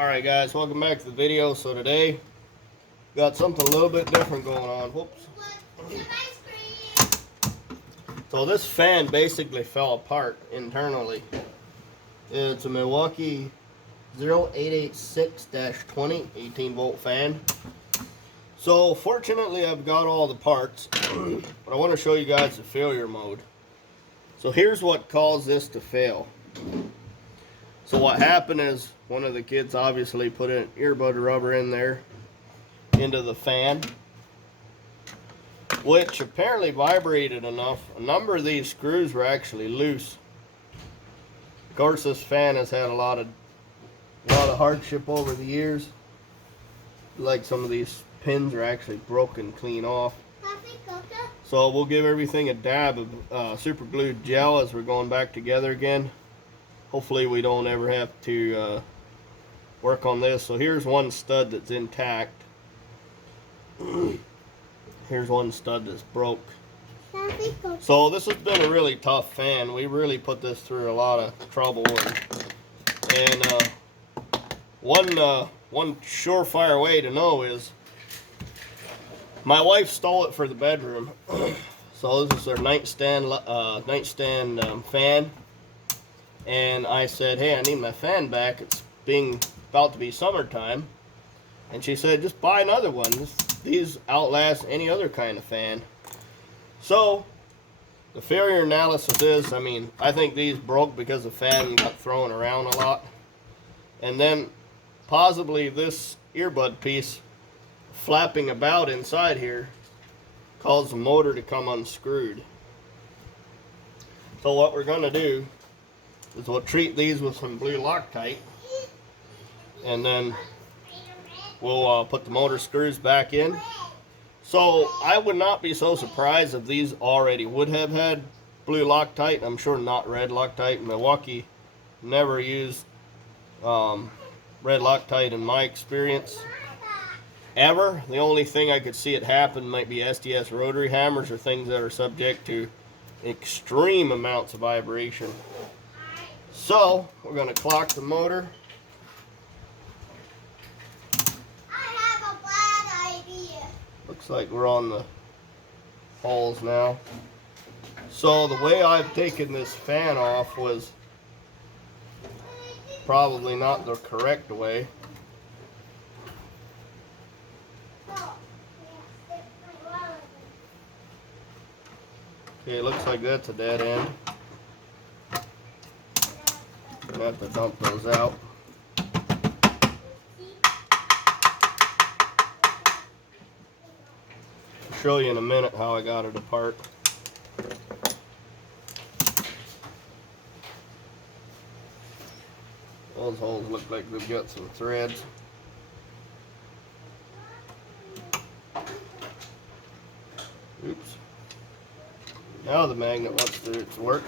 Alright guys, welcome back to the video. So today, got something a little bit different going on. Whoops. So this fan basically fell apart internally. It's a Milwaukee 0886-20 18 volt fan. So fortunately I've got all the parts, but I want to show you guys the failure mode. So here's what caused this to fail. So what happened is one of the kids obviously put an earbud rubber in there into the fan, which apparently vibrated enough. A number of these screws were actually loose. Of course, this fan has had a lot of hardship over the years. Like some of these pins are actually broken clean off. So we'll give everything a dab of super glue gel as we're going back together again. Hopefully we don't ever have to work on this. So here's one stud that's intact. Here's one stud that's broke. So this has been a really tough fan. We really put this through a lot of trouble. And one surefire way to know is my wife stole it for the bedroom. So this is our nightstand fan. And I said, hey, I need my fan back. It's about to be summertime. And she said, just buy another one. These outlast any other kind of fan. So the failure analysis is, I think these broke because the fan got thrown around a lot. And then possibly this earbud piece flapping about inside here caused the motor to come unscrewed. So what we're going to do is we'll treat these with some blue Loctite, and then we'll put the motor screws back in. So I would not be so surprised if these already would have had blue Loctite. I'm sure not red Loctite. Milwaukee never used red Loctite in my experience ever. The only thing I could see it happen might be SDS rotary hammers or things that are subject to extreme amounts of vibration. So we're going to clock the motor. I have a bad idea. Looks like we're on the holes now. So the way I've taken this fan off was probably not the correct way. Okay, it looks like that's a dead end. I have to dump those out. I'll show you in a minute how I got it apart. Those holes look like they've got some threads. Oops. Now the magnet wants to do its work.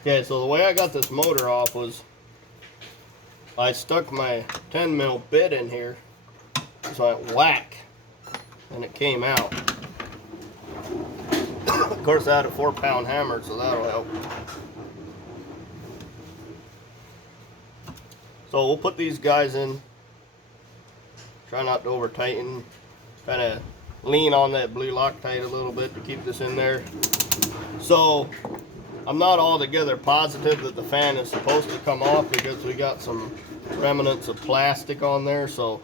Okay, so the way I got this motor off was I stuck my 10 mil bit in here, so I went whack, and it came out. Of course, I had a 4-pound hammer, so that'll help. So we'll put these guys in. Try not to over tighten. Kind of lean on that blue Loctite a little bit to keep this in there. So I'm not altogether positive that the fan is supposed to come off because we got some remnants of plastic on there. So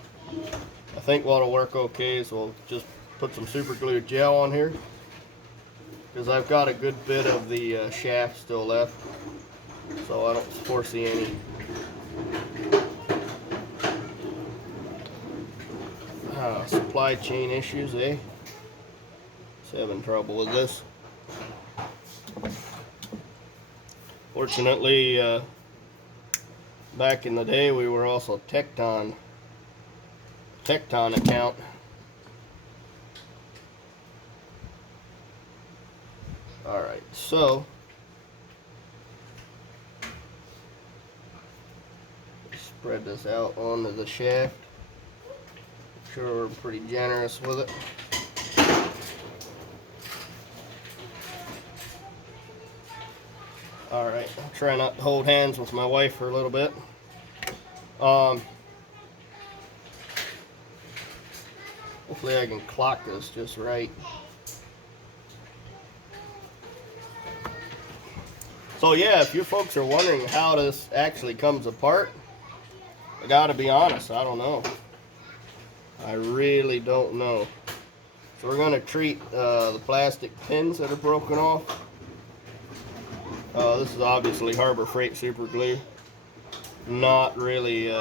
I think what'll work okay is we'll just put some super glue gel on here, because I've got a good bit of the shaft still left, so I don't foresee any supply chain issues, eh? Just having trouble with this. Fortunately, back in the day, we were also Tecton account. Alright, so spread this out onto the shaft. Make sure we're pretty generous with it. Alright, I'll try not to hold hands with my wife for a little bit. Hopefully I can clock this just right. So yeah, if you folks are wondering how this actually comes apart, I gotta be honest, I don't know. I really don't know. So we're gonna treat the plastic pins that are broken off. This is obviously Harbor Freight super glue. Not really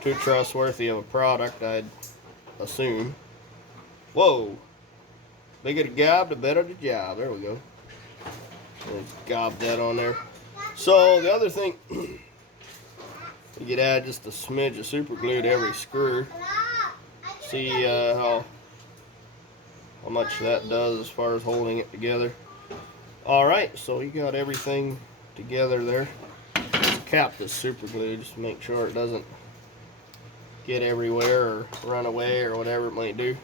too trustworthy of a product, I'd assume. Whoa! Bigger the gob, the better the job. There we go. Let's gob that on there. So the other thing, you could add just a smidge of super glue to every screw. See how much that does as far as holding it together. Alright, so you got everything together there. Let's cap this super glue just to make sure it doesn't get everywhere or run away or whatever it might do.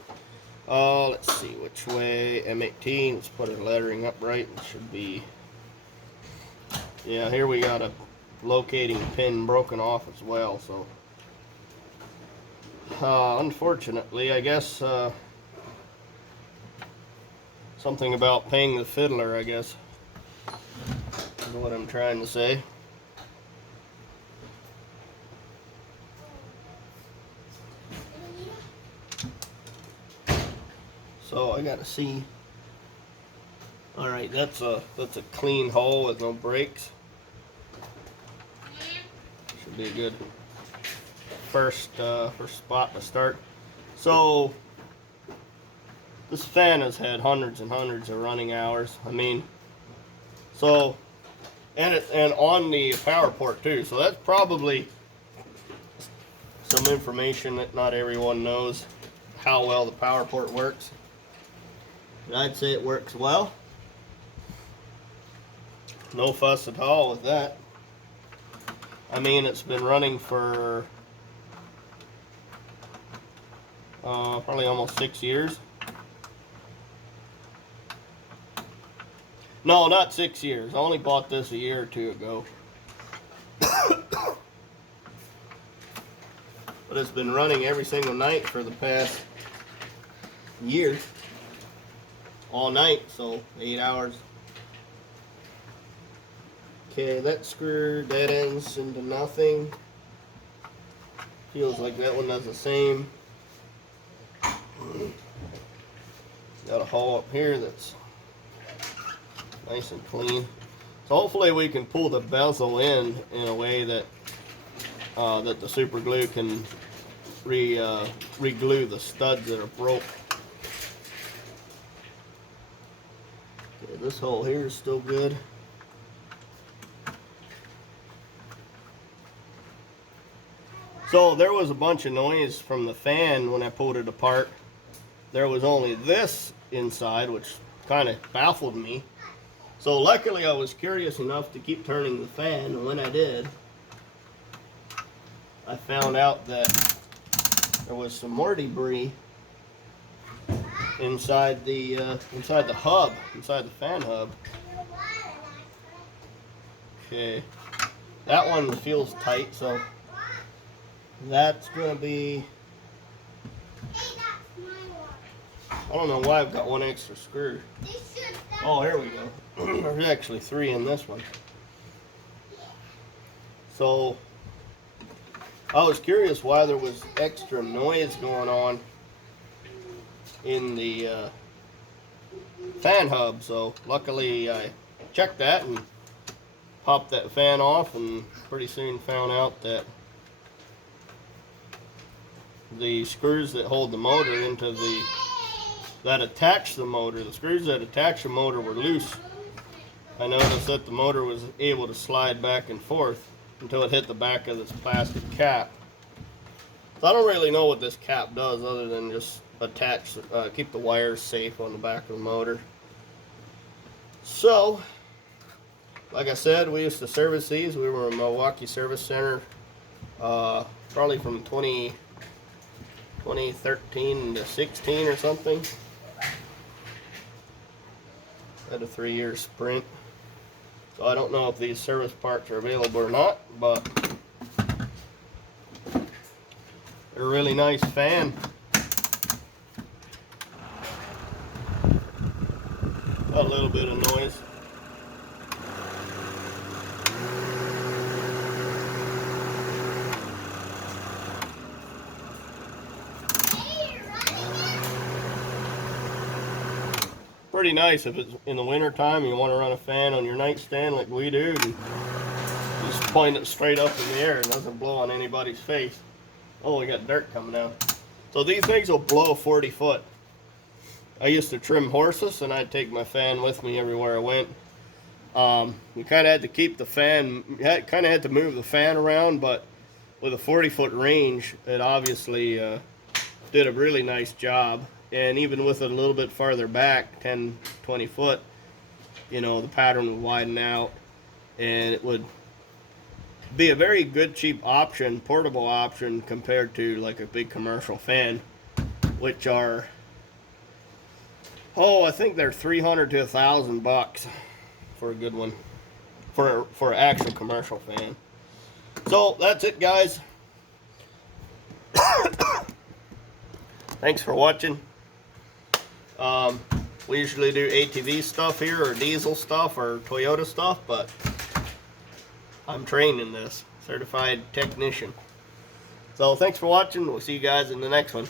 Let's see which way. M18, let's put our lettering up right. It should be, yeah, here we got a locating pin broken off as well, so unfortunately, I guess something about paying the fiddler, I guess, is what I'm trying to say. So I gotta see. All right, that's a clean hole with no breaks. Should be a good first spot to start. So this fan has had hundreds and hundreds of running hours. I mean, so and on the power port too. So that's probably some information that not everyone knows, how well the power port works. I'd say it works well. No fuss at all with that. I mean, it's been running for probably almost 6 years. No, not 6 years. I only bought this a year or two ago. But it's been running every single night for the past year. All night, so 8 hours. Okay, that screw dead ends into nothing. Feels like that one does the same. Got a hole up here that's nice and clean. So hopefully we can pull the bezel in a way that that the super glue can re-glue the studs that are broke. Okay, this hole here is still good. So there was a bunch of noise from the fan when I pulled it apart. There was only this inside, which kind of baffled me. So luckily I was curious enough to keep turning the fan, and when I did, I found out that there was some more debris inside the hub, inside the fan hub. Okay, that one feels tight, so that's gonna be, I don't know why I've got one extra screw. Oh, here we go. There's actually 3 in this one. So I was curious why there was extra noise going on in the fan hub. So luckily I checked that and popped that fan off, and pretty soon found out that the screws that hold the motor into that attach the motor, the screws that attach the motor were loose. I noticed that the motor was able to slide back and forth until it hit the back of this plastic cap. So I don't really know what this cap does other than just attach, keep the wires safe on the back of the motor. So, like I said, we used to service these. We were a Milwaukee service center probably from 2013 to 16 or something. Had a 3-year sprint. So I don't know if these service parts are available or not, but they're a really nice fan. Got a little bit of noise. Pretty nice if it's in the winter time. You want to run a fan on your nightstand like we do, and just point it straight up in the air. It doesn't blow on anybody's face. Oh, we got dirt coming out. So these things will blow 40 foot. I used to trim horses, and I'd take my fan with me everywhere I went. You kind of had to keep the fan, kind of had to move the fan around, but with a 40-foot range, it obviously did a really nice job. And even with it a little bit farther back, 10, 20 foot, you know, the pattern would widen out, and it would be a very good, cheap option, portable option, compared to like a big commercial fan, which are, I think they're $300 to $1,000 for a good one, for an actual commercial fan. So that's it, guys. Thanks for watching. We usually do ATV stuff here, or diesel stuff, or Toyota stuff, but I'm trained in this, certified technician. So thanks for watching. We'll see you guys in the next one.